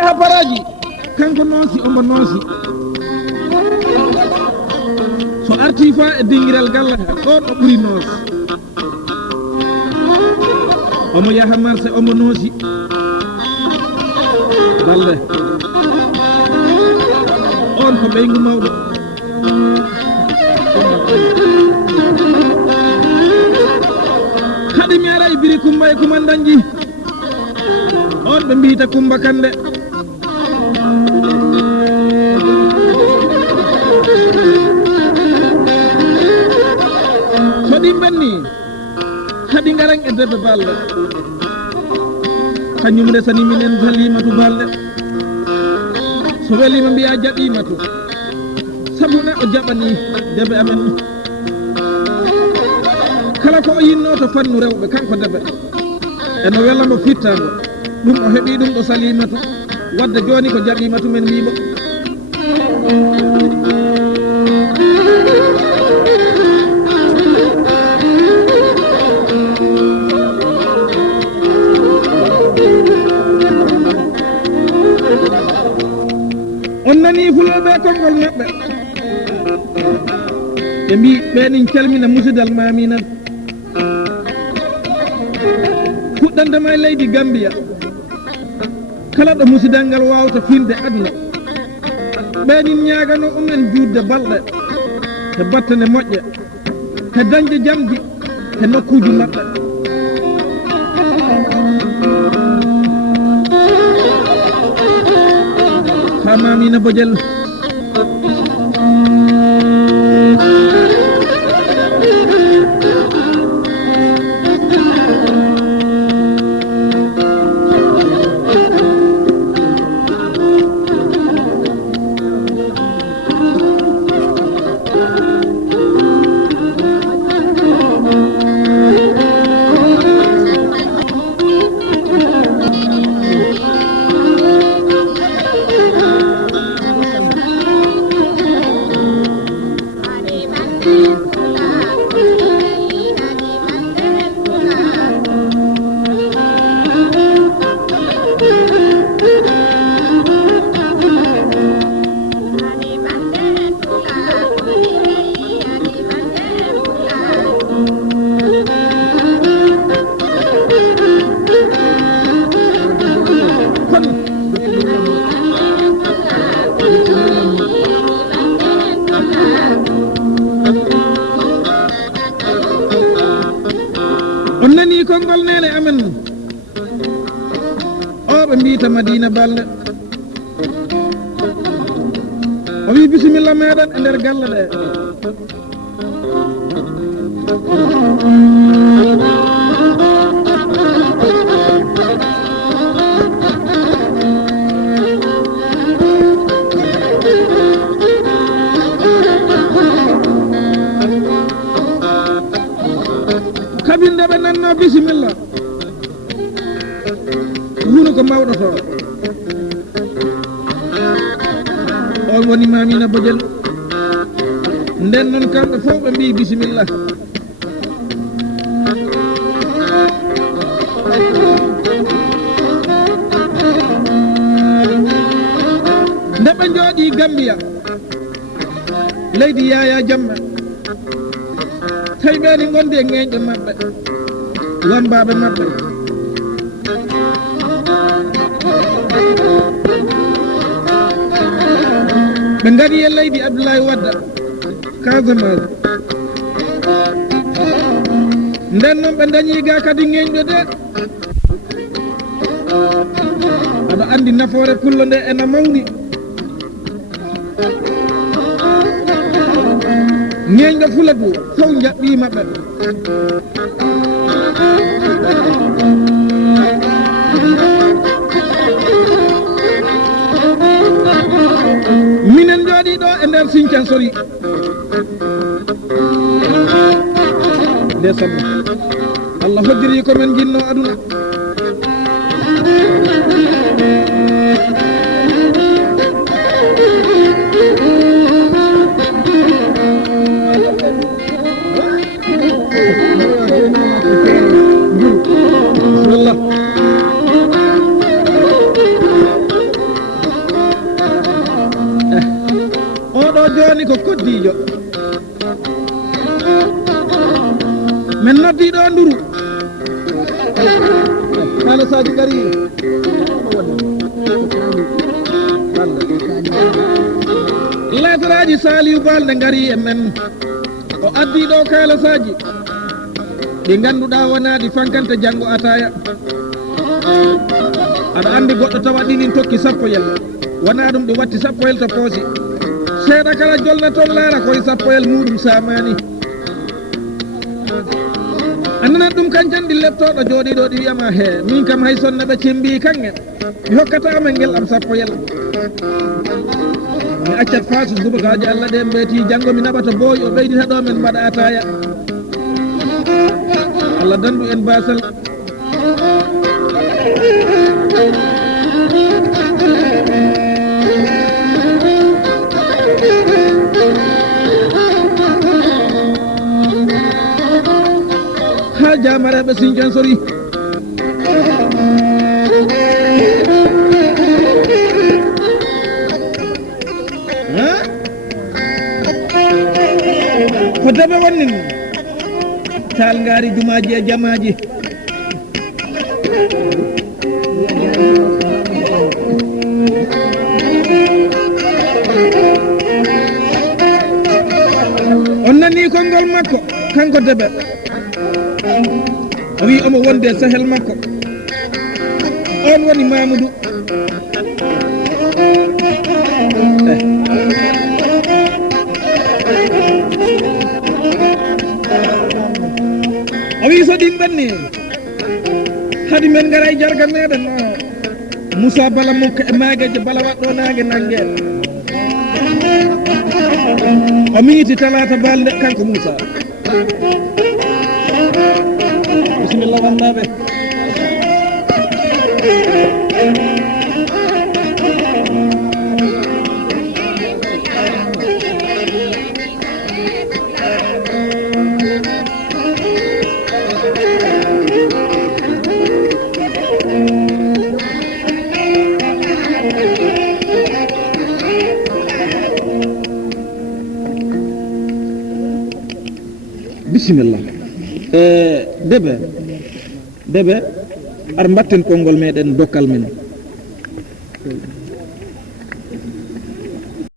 yaha baraji kanko noosi omo noosi so arti fa e dinguirel galla ɗon o ɓuuri noos omo yaha marché omo noosi balle on ko ɓeygu mawɗo haɗi mi ara e biri Kumba e kumandanji on ɓe mbiyta Kumba Kande so ɗi ɓenni haɗi garan e debbe balɗe kañum resani minen Halimatu balɗe so welima mbiya jaɓimatu sabu neɗɗo jaɓani debbe amen kala ko o yinno to fannu rewɓe kanko debbe eno welamo fittando ɗum o heeɓi ɗum ɗo Salimatu wadde joni ko jaɓimatu men mbimo on nani fuloɓe konngol maɓɓe ɓe mbi ɓenin calmina musidal maminat fuɗɗandema e leydi Gambia kala ɗo musidal ngal wawta finde aduna ɓenin ñagano umen juutde balɗe e battane moƴƴe e dañde jamdi e nokkuji maɓɓe ha Mamina Bodiel on nani konngol nene amen o ɓe mbiyta Madina Balde o wi bisimilla meɗen e nder galle ɗe kabinde ɓe nanno bisimilla huno ko mawɗo to on woni Mamina Bodiel nden noon kamɓe fof ɓe mbi bisimilla nde ɓe jooɗi Gambia leydi Yaya Jammeh tawi ɓeni gondi e ŋeñƴe maɓɓe wambaɓe maɓɓe ɓe ngari e leydi Abdoulaye Wadda Casamance nden noon ɓe dañi ga kadi ŋeñƴe de aɗa andi nafoore pullo nde ena mawni ŋeñɗo Fuladu fof jaɓɓi maɓɓe minen jooɗi ɗo e nder Sinthiane Sori nde sabu Allah hoddiri ko men jinno aduna nduru kala saji gari letteraji Saliou Balde ngari e men o addi ɗo kala saji ɗi ganduɗa wonadi fankante janggo ataya aɗa andi goɗɗo tawa ɗinin tokki sappoyel wona ɗum ɗi watti sappoyel to poosi seeɗa kala jolna toon laara koye sappoyel muɗum samani andanat ɗum kancan ɗi leptoɗo jooɗiɗo ɗi wiyama he min kam hay sonne ɓe cembi kangen mi hokkatama ngel am sappoyel mi accat fasu subakaji Allah ɗe mbeti janggo mi naɓata booyi o ɓeydita ɗo men mbaɗa ataya Allah dandu en basal ha jamareɓe Sindian sori ko daɓe wonnin tal ngari jumaji e jamaji on nani konngol makko kanko Debe o wi omo wonde sahel makko on woni Mamadou o wi so ɗin ɓenni hadi men ngara e jarga meɗen Moussa Bala mukka e magueje Bala waɗɗo nangue nangue o miiti Talata Balde kanko Moussa bisimilla wannaɓe bisimillah Debe ar mbatten konngol meɗen dokkal men